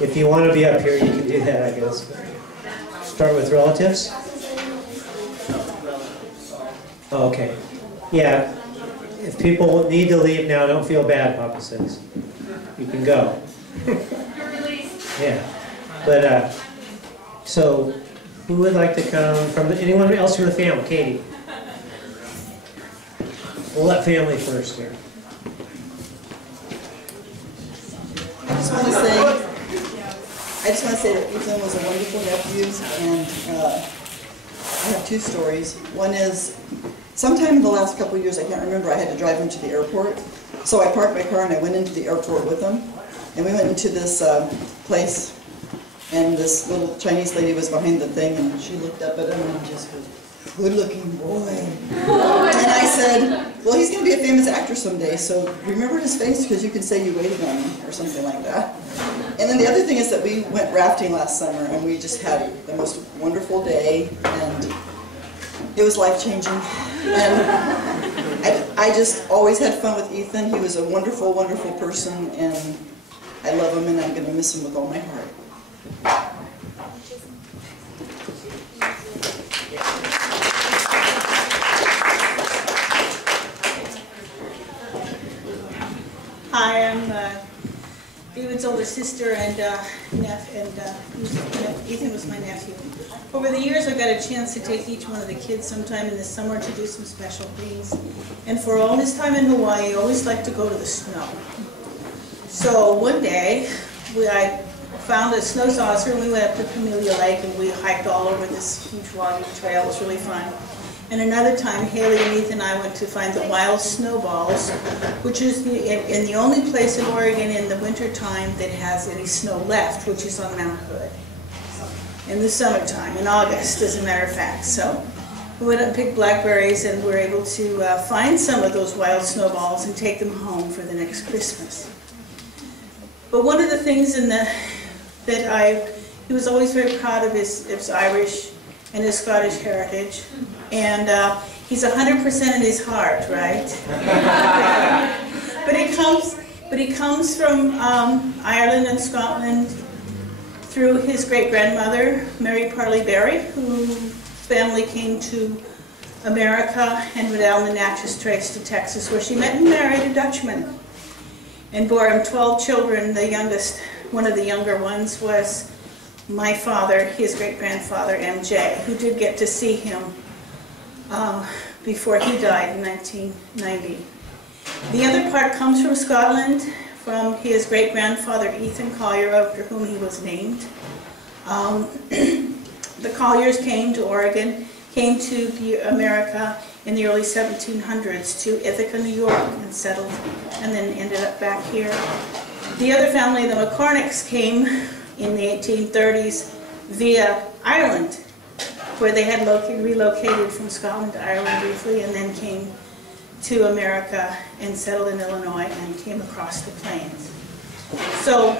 If you want to be up here, you can do that, I guess. Start with relatives. Okay. Yeah. If people need to leave now, don't feel bad, Papa says. You can go. Yeah. But, so, who would like to come from anyone else from the family? Katie. We'll let family first here. I just want to say that Ethan was a wonderful nephew, and I have two stories. One is, sometime in the last couple of years, I can't remember, I had to drive him to the airport. So I parked my car and I went into the airport with him. And we went into this place, and this little Chinese lady was behind the thing, and she looked up at him and just goes, "Good-looking boy." And I said, "Well, he's going to be a famous actor someday, so remember his face because you can say you waited on him," or something like that. And then the other thing is that we went rafting last summer, and we just had the most wonderful day, and it was life-changing. And I just always had fun with Ethan. He was a wonderful, wonderful person, and I love him, and I'm going to miss him with all my heart. Hi, I'm David's older sister, and Ethan was my nephew. Over the years, I got a chance to take each one of the kids sometime in the summer to do some special things. And for all his time in Hawaii, I always liked to go to the snow. So one day, I found a snow saucer, and we went up to Camellia Lake, and we hiked all over this huge logging trail. It was really fun. And another time, Haley and Ethan and I went to find the wild snowballs, which is the only place in Oregon in the wintertime that has any snow left, which is on Mount Hood. In the summertime, in August, as a matter of fact. So we went up and picked blackberries, and we were able to find some of those wild snowballs and take them home for the next Christmas. But one of the things he was always very proud of his Irish and his Scottish heritage. And he's 100% in his heart, right? but he comes from Ireland and Scotland through his great-grandmother, Mary Parley Berry, whose family came to America and went down the Natchez Trace to Texas, where she met and married a Dutchman and bore him 12 children. The youngest, one of the younger ones, was my father, his great-grandfather, M.J., who did get to see him before he died in 1990. The other part comes from Scotland, from his great-grandfather Ethan Collier, after whom he was named. The Colliers came to Oregon, came to America in the early 1700s to Ithaca, New York, and settled, and then ended up back here. The other family, the McCormicks, came in the 1830s via Ireland, where they had relocated from Scotland to Ireland briefly, and then came to America and settled in Illinois and came across the plains. So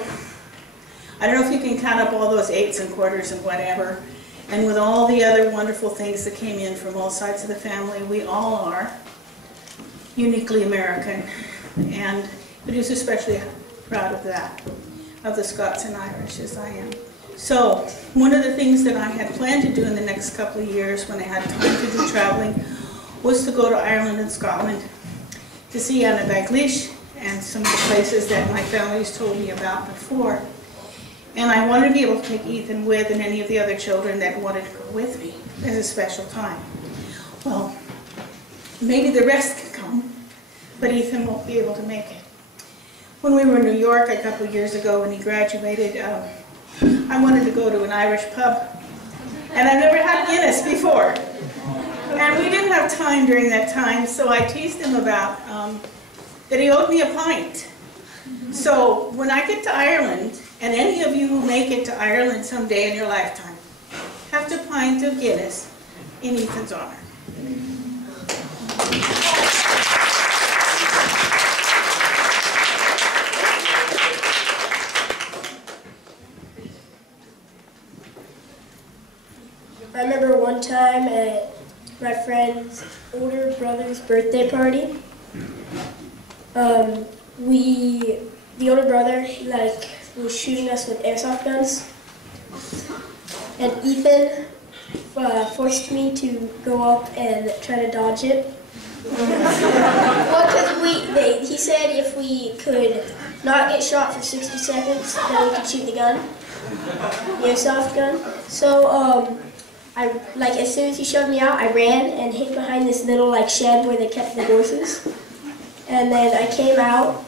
I don't know if you can count up all those eights and quarters and whatever, and with all the other wonderful things that came in from all sides of the family, we all are uniquely American, and but he's especially proud of that, of the Scots and Irish, as I am. So one of the things that I had planned to do in the next couple of years when I had time to do traveling was to go to Ireland and Scotland to see Anna Baglish and some of the places that my family's told me about before. And I wanted to be able to take Ethan with and any of the other children that wanted to go with me as a special time. Well, maybe the rest can come, but Ethan won't be able to make it. When we were in New York a couple of years ago when he graduated, I wanted to go to an Irish pub, and I've never had Guinness before. And we didn't have time during that time, so I teased him about that he owed me a pint. So when I get to Ireland, and any of you who make it to Ireland someday in your lifetime, have to pint of Guinness in Ethan's honor. I remember one time at my friend's older brother's birthday party, the older brother, was shooting us with airsoft guns. And Ethan forced me to go up and try to dodge it. Well, because he said if we could not get shot for 60 seconds, then we could shoot the gun, the airsoft gun. So, as soon as he shoved me out, I ran and hid behind this little shed where they kept the horses. And then I came out,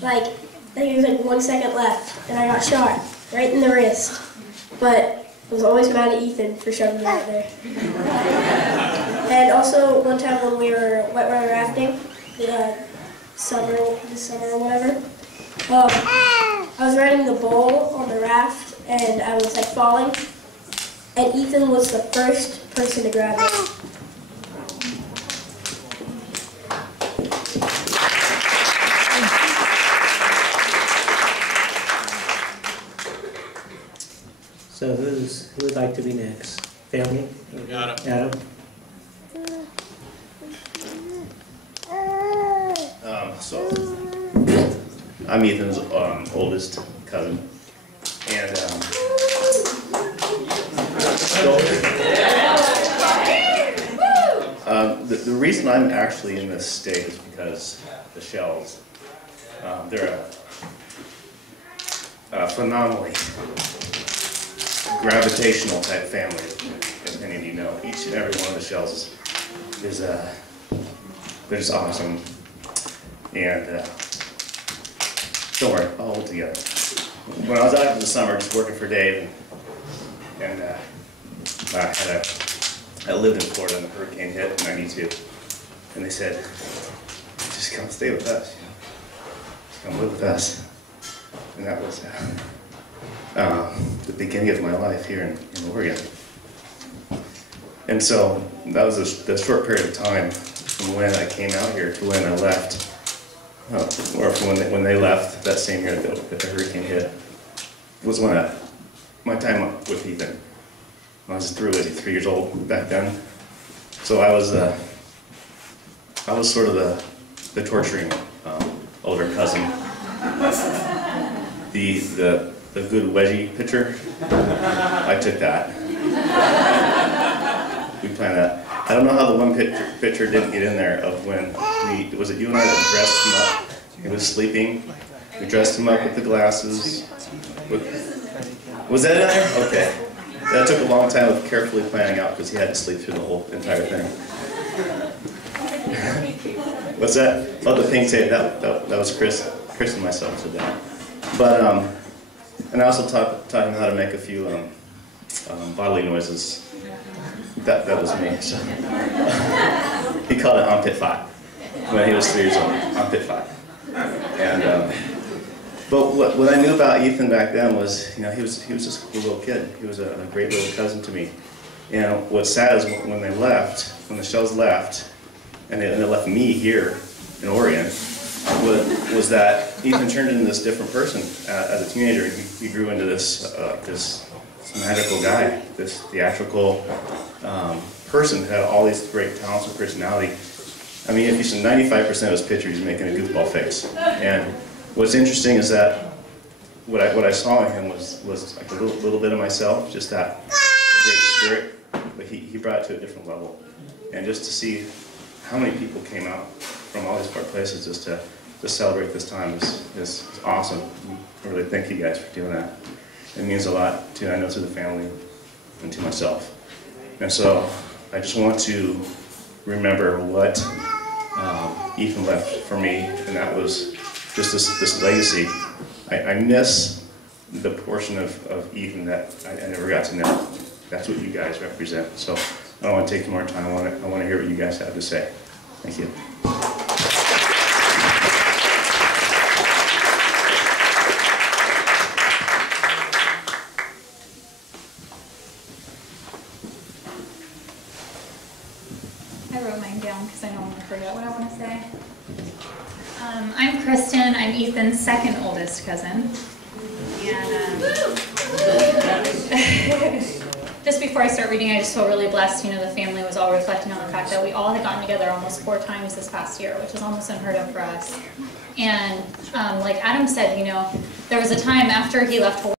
there was 1 second left, and I got shot right in the wrist. But I was always mad at Ethan for shoving me out there. And also one time when we were whitewater rafting, this summer or whatever, I was riding the bowl on the raft and I was falling, and Ethan was the first person to grab me. So who would like to be next? Family? Adam? So I'm Ethan's oldest cousin, and the reason I'm actually in this state is because the Shells, they're a phenomenally gravitational type family, if any of you know. Each and every one of the Shells is they're just awesome. And don't worry, I'll hold together. When I was out in the summer, just working for Dave, and I lived in Florida and the hurricane hit in '92, and they said, "Just come stay with us, just come live with us." And that was the beginning of my life here in Oregon. And so that was the short period of time from when I came out here to when I left. Or when they left that same year that the hurricane hit, was when my time with Ethan. I was 3 years old back then. So I was sort of the torturing older cousin, the good wedgie pitcher. I took that. We planned that. I don't know how the one pitcher didn't get in there of when was it you and I that dressed him up? He was sleeping. We dressed him up with the glasses. Was that in there? Okay. That took a long time of carefully planning out because he had to sleep through the whole entire thing. What's that? Oh, the pink tape. That was Chris. Chris and myself did that. But and I also taught him how to make a few bodily noises. That was me. So. He called it armpit fight when he was 3 years old. Armpit fight. And but what I knew about Ethan back then was, he was just a cool little kid. He was a great little cousin to me. And what's sad is when they left, when the Shells left, and they left me here in Oregon, was that Ethan turned into this different person as a teenager. He grew into this magical guy, this theatrical person who had all these great talents and personality. I mean, if you saw 95% of his pictures, he's making a goofball face. And what's interesting is that what I saw in him was like a little bit of myself, just that great spirit, but he brought it to a different level. And just to see how many people came out from all these places just to celebrate this time is awesome. I really thank you guys for doing that. It means a lot to, I know, to the family and to myself. And so I just want to remember what Ethan left for me, and that was just this legacy. I miss the portion of Ethan that I never got to know. That's what you guys represent. So I don't want to take more time. I want to hear what you guys have to say. Thank you. I wrote mine down because I don't want to forget what I want to say. I'm Kristen. I'm Ethan's second oldest cousin. And just before I start reading, I just feel really blessed. You know, the family was all reflecting on the fact that we all had gotten together almost 4 times this past year, which is almost unheard of for us. And like Adam said, you know, there was a time after he left Hawaii